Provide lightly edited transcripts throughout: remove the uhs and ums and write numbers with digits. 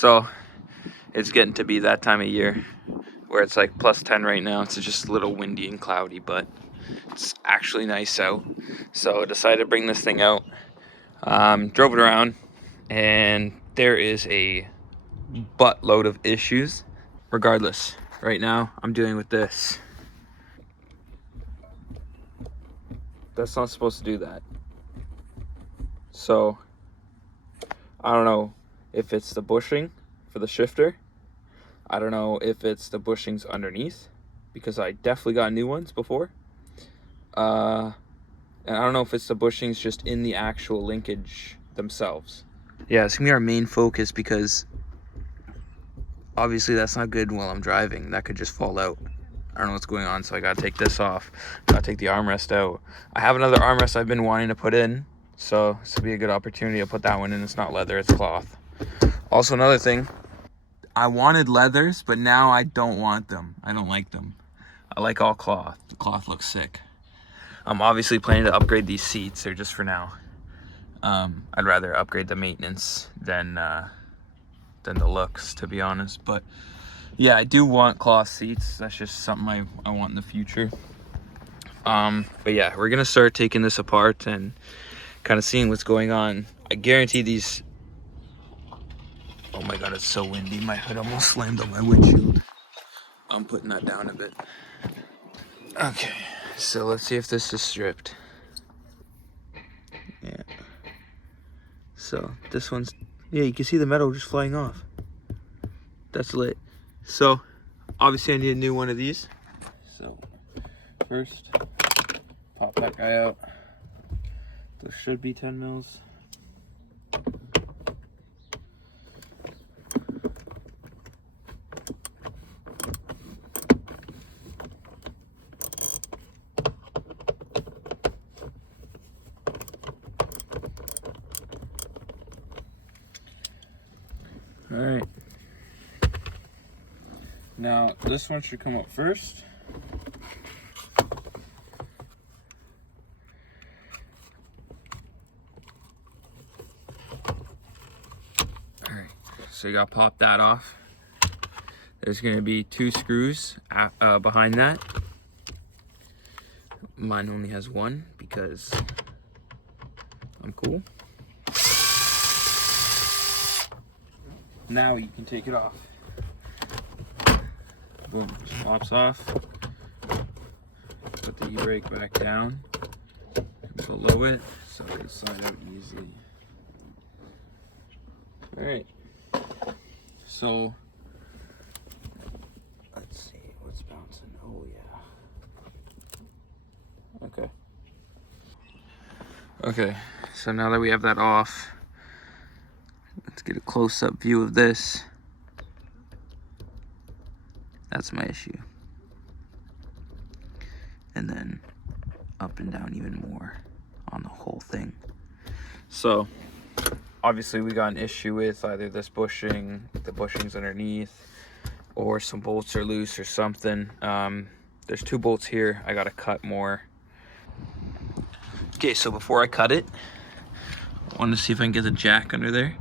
So it's getting to be that time of year where it's like +10 right now. It's just a little windy and cloudy, but it's actually nice out. So I decided to bring this thing out. Drove it around, and there is a buttload of issues. Regardless, right now I'm dealing with this. That's not supposed to do that. So I don't know if it's the bushing for the shifter. I don't know if it's the bushings underneath, because I definitely got new ones before. And I don't know if it's the bushings just in the actual linkage themselves. Yeah, it's gonna be our main focus, because obviously that's not good while I'm driving. That could just fall out. I don't know what's going on, so I gotta take this off. Gotta take the armrest out. I have another armrest I've been wanting to put in, so this would be a good opportunity to put that one in. It's not leather, it's cloth. Also, another thing, I wanted leathers, but now I don't want them. I don't like them. I like all cloth. The cloth looks sick. I'm obviously planning to upgrade these seats. They're just for now. I'd rather upgrade the maintenance than the looks, to be honest. But yeah, I do want cloth seats. That's just something I want in the future. But yeah, we're gonna start taking this apart and kind of seeing what's going on. I guarantee these... Oh my god, it's so windy. My hood almost slammed on my windshield. I'm putting that down a bit. Okay, so let's see if this is stripped. Yeah. So this one's... Yeah, you can see the metal just flying off. That's lit. So obviously I need a new one of these. So first, pop that guy out. There should be 10 mils. All right. Now this one should come up first. All right, so you gotta pop that off. There's gonna be 2 screws behind that. Mine only has 1 because I'm cool. Now you can take it off. Boom, just pops off. Put the e-brake back down below it so it'll slide out easily. Alright, so let's see what's bouncing. Oh yeah. Okay, so now that we have that off, let's get a close-up view of this. That's my issue. And then up and down even more on the whole thing. So obviously we got an issue with either this bushing, the bushings underneath, or some bolts are loose or something. There's 2 bolts here. I gotta cut more. Okay, so before I cut it, I wanted to see if I can get the jack under there.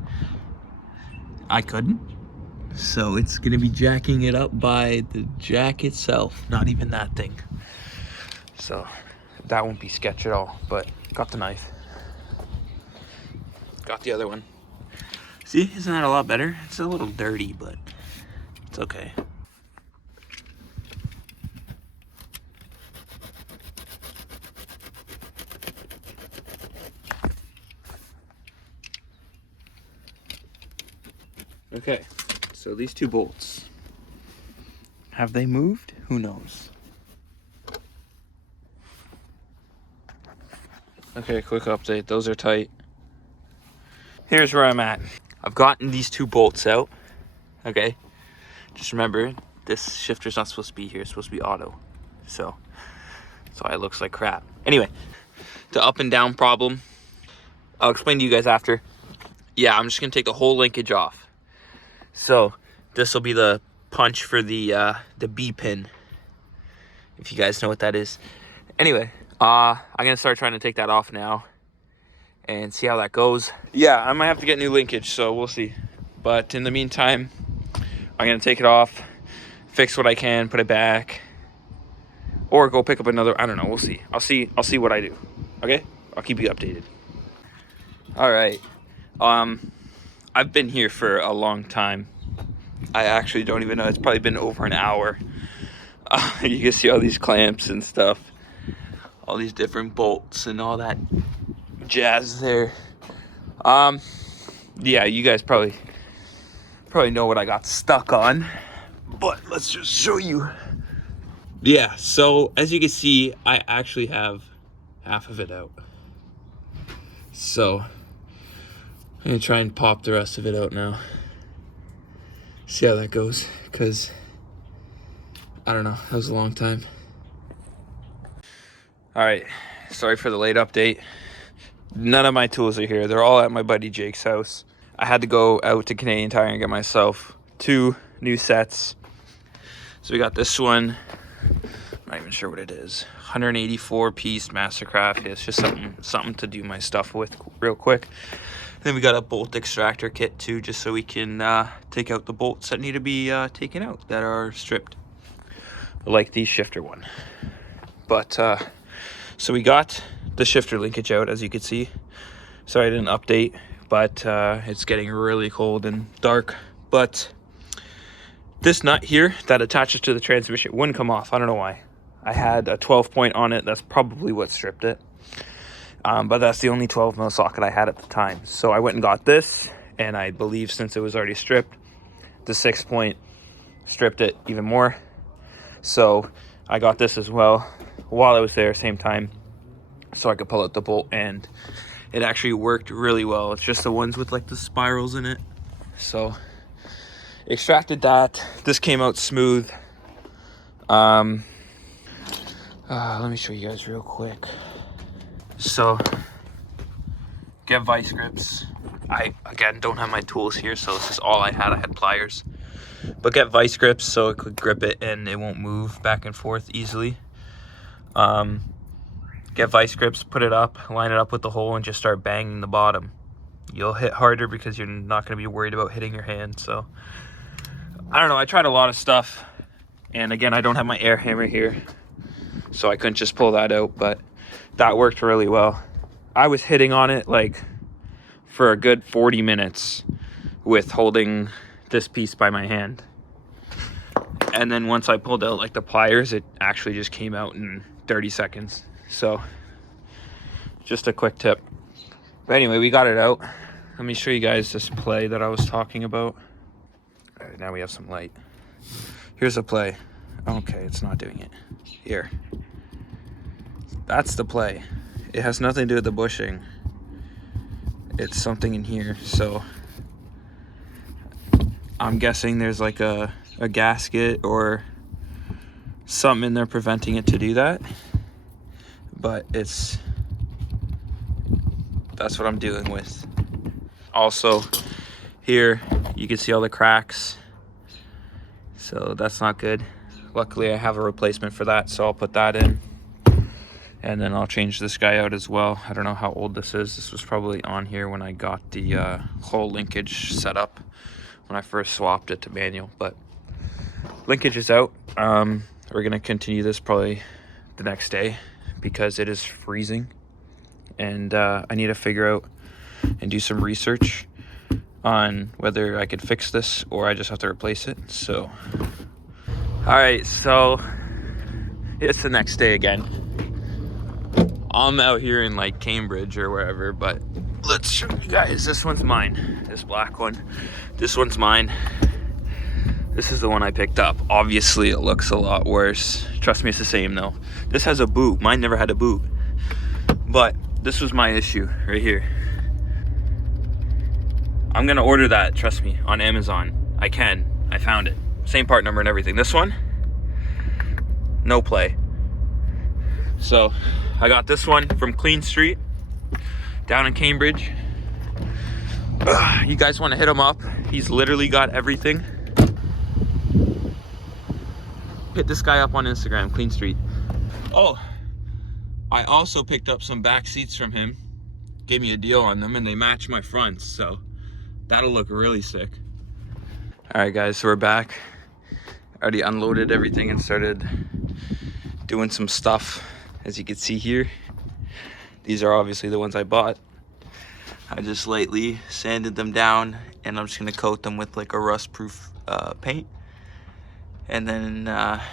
I couldn't. So it's gonna be jacking it up by the jack itself, not even that thing. So that won't be sketch at all, but got the knife. Got the other one. See, isn't that a lot better? It's a little dirty, but it's okay. Okay, so these 2 bolts. Have they moved? Who knows? Okay, quick update. Those are tight. Here's where I'm at. I've gotten these 2 bolts out. Okay. Just remember, this shifter's not supposed to be here. It's supposed to be auto. So that's why it looks like crap. Anyway, the up and down problem, I'll explain to you guys after. Yeah, I'm just gonna take the whole linkage off. So this will be the punch for the B pin, if you guys know what that is. Anyway, I'm gonna start trying to take that off now and see how that goes. Yeah, I might have to get new linkage, so we'll see. But in the meantime, I'm gonna take it off, fix what I can, put it back, or go pick up another. I don't know. We'll see. I'll see what I do. Okay, I'll keep you updated. All right. I've been here for a long time. I actually don't even know. It's probably been over an hour. You can see all these clamps and stuff, all these different bolts and all that jazz there. Yeah, you guys probably know what I got stuck on, but let's just show you. Yeah, so as you can see, I actually have half of it out. So I'm gonna try and pop the rest of it out now. See how that goes, because I don't know, that was a long time. All right, sorry for the late update. None of my tools are here. They're all at my buddy Jake's house. I had to go out to Canadian Tire and get myself 2 new sets. So we got this one. I'm not even sure what it is. 184 piece Mastercraft. It's just something to do my stuff with real quick. Then we got a bolt extractor kit too, just so we can take out the bolts that need to be taken out, that are stripped, like the shifter one. But so we got the shifter linkage out, as you can see. Sorry I didn't update, but it's getting really cold and dark. But this nut here that attaches to the transmission wouldn't come off. I don't know why. I had a 12 point on it. That's probably what stripped it. But that's the only 12 mil socket I had at the time. So I went and got this, and I believe since it was already stripped, the 6 point stripped it even more. So I got this as well while I was there, same time, so I could pull out the bolt, and it actually worked really well. It's just the ones with like the spirals in it. So extracted that. This came out smooth. Let me show you guys real quick. So get vice grips. I again don't have my tools here, so this is all I had. I had pliers, but get vice grips so it could grip it and it won't move back and forth easily. Get vice grips, put it up, line it up with the hole, and just start banging the bottom. You'll hit harder because you're not going to be worried about hitting your hand. So I don't know, I tried a lot of stuff, and again, I don't have my air hammer here, so I couldn't just pull that out, but that worked really well. I was hitting on it like for a good 40 minutes with holding this piece by my hand. And then once I pulled out like the pliers, it actually just came out in 30 seconds. So just a quick tip. But anyway, we got it out. Let me show you guys this play that I was talking about. All right, now we have some light. Here's a play. Okay, it's not doing it. Here. That's the play. It has nothing to do with the bushing. It's something in here. So I'm guessing there's like a gasket or something in there preventing it to do that. But that's what I'm dealing with. Also, here you can see all the cracks. So that's not good. Luckily I have a replacement for that, so I'll put that in. And then I'll change this guy out as well. I don't know how old this is. This was probably on here when I got the whole linkage set up, when I first swapped it to manual. But linkage is out. We're gonna continue this probably the next day because it is freezing, and I need to figure out and do some research on whether I could fix this or I just have to replace it. So all right, so it's the next day again. I'm out here in like Cambridge or wherever, but let's show you guys. This one's mine, this black one. This one's mine. This is the one I picked up. Obviously it looks a lot worse. Trust me, it's the same though. This has a boot. Mine never had a boot. But this was my issue right here. I'm gonna order that, trust me, on Amazon. I found it. Same part number and everything. This one, no play. So I got this one from Clean Street down in Cambridge. You guys want to hit him up? He's literally got everything. Hit this guy up on Instagram, Clean Street. Oh, I also picked up some back seats from him. Gave me a deal on them, and they match my fronts, so that'll look really sick. All right, guys, so we're back. I already unloaded everything and started doing some stuff. As you can see here, these are obviously the ones I bought. I just lightly sanded them down, and I'm just gonna coat them with like a rust-proof paint, and then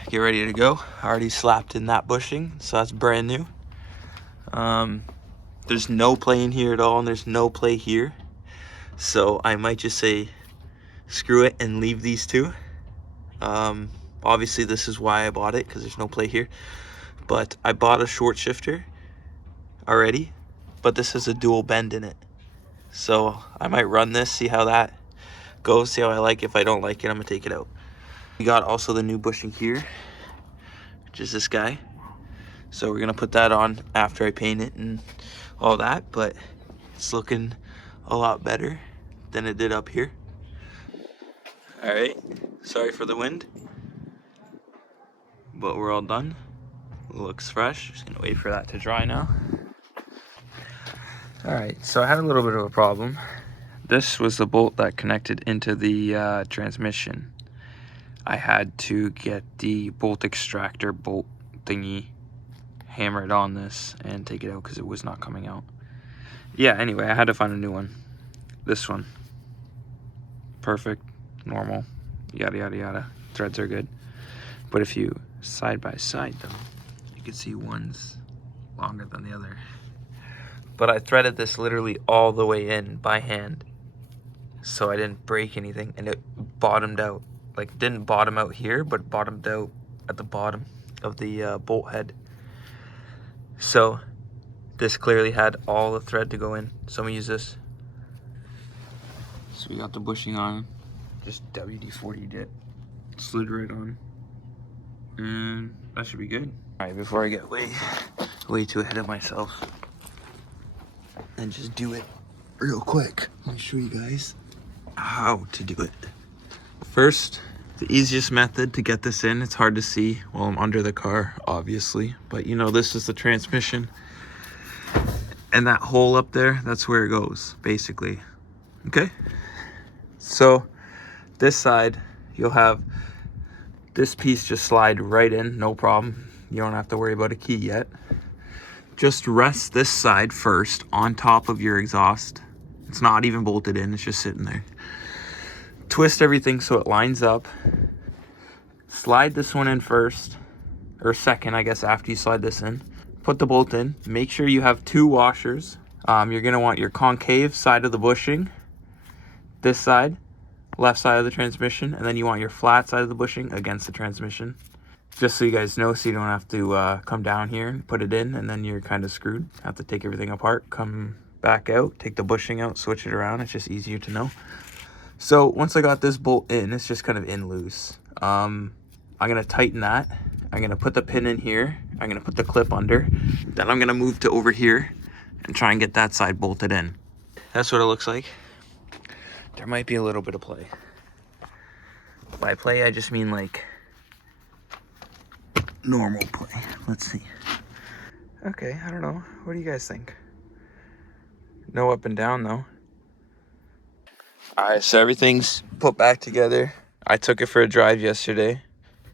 get ready to go. I already slapped in that bushing, so that's brand new. There's no play in here at all, and there's no play here, so I might just say screw it and leave these two. Obviously this is why I bought it, because there's no play here, but I bought a short shifter already, but this has a dual bend in it, so I might run this, see how that goes, see how I like it. If I don't like it, I'm gonna take it out. We got also the new bushing here, which is this guy, so we're gonna put that on after I paint it and all that, but it's looking a lot better than it did up here. All right, sorry for the wind, but we're all done. Looks fresh. Just gonna wait for that to dry now. All right, so I had a little bit of a problem. This was the bolt that connected into the transmission. I had to get the bolt extractor bolt thingy, hammer it on this and take it out because it was not coming out. Yeah, anyway, I had to find a new one. This one. Perfect, normal, yada yada yada. Threads are good. But if you side by side though, you can see one's longer than the other. But I threaded this literally all the way in by hand, so I didn't break anything, and it bottomed out. Like, didn't bottom out here, but bottomed out at the bottom of the bolt head. So this clearly had all the thread to go in, so I'm gonna use this. So we got the bushing on, just WD-40'd it, slid right on, and that should be good. All right, before I get way too ahead of myself and just do it real quick, let me show you guys how to do it. First, the easiest method to get this in, it's hard to see while I'm under the car, obviously, but you know, this is the transmission, and that hole up there, that's where it goes, basically. Okay? So this side, you'll have this piece just slide right in, no problem. You don't have to worry about a key yet. Just rest this side first on top of your exhaust. It's not even bolted in, it's just sitting there. Twist everything so it lines up. Slide this one in first, or second, I guess, after you slide this in. Put the bolt in. Make sure you have two washers. You're gonna want your concave side of the bushing, this side, left side of the transmission, and then you want your flat side of the bushing against the transmission. Just so you guys know, so you don't have to come down here and put it in, and then you're kind of screwed. Have to take everything apart, come back out, take the bushing out, switch it around. It's just easier to know. So once I got this bolt in, it's just kind of in loose. I'm gonna tighten that. I'm gonna put the pin in here. I'm gonna put the clip under. Then I'm gonna move to over here and try and get that side bolted in. That's what it looks like. There might be a little bit of play. By play, I just mean like normal play. Let's see. Okay, I don't know. What do you guys think? No up and down though. All right, so everything's put back together. I took it for a drive yesterday.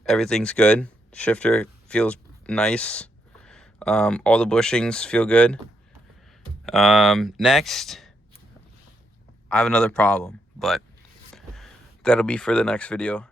Everything's good. Shifter feels nice. All the bushings feel good. Next, I have another problem, but that'll be for the next video.